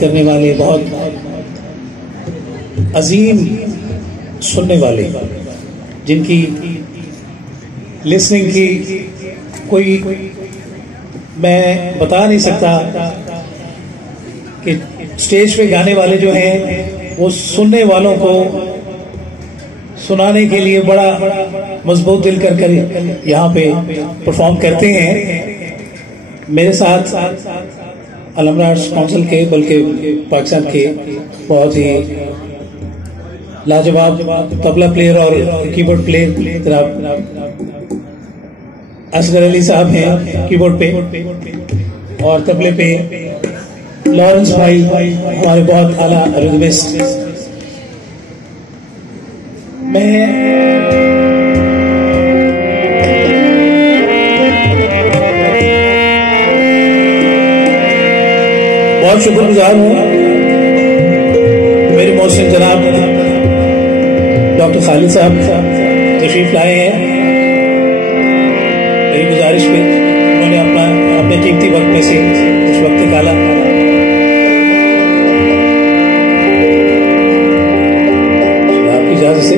करने वाले, बहुत अजीम सुनने वाले, जिनकी लिसनिंग की कोई मैं बता नहीं सकता कि स्टेज पे गाने वाले जो हैं वो सुनने वालों को सुनाने के लिए बड़ा मजबूत दिल कर यहाँ पे परफॉर्म करते हैं। मेरे साथ अलमरा आर्ट्स काउंसिल के, बल्कि पाकिस्तान के बहुत ही लाजवाब तबला प्लेयर और कीबोर्ड प्लेयर असगर अली साहब हैं कीबोर्ड पे, और तबले पे लॉरेंस भाई हमारे बहुत आला रिदमिस्ट। मैं बहुत शुक्रगुजार हूँ मेरे मोहसिन जनाब डॉक्टर खालिद साहब तशरीफ लाए हैं। मेरी गुजारिश पे उन्होंने अपने कीमती वक्त में से कुछ वक्त निकाला। आपकी इजाजत से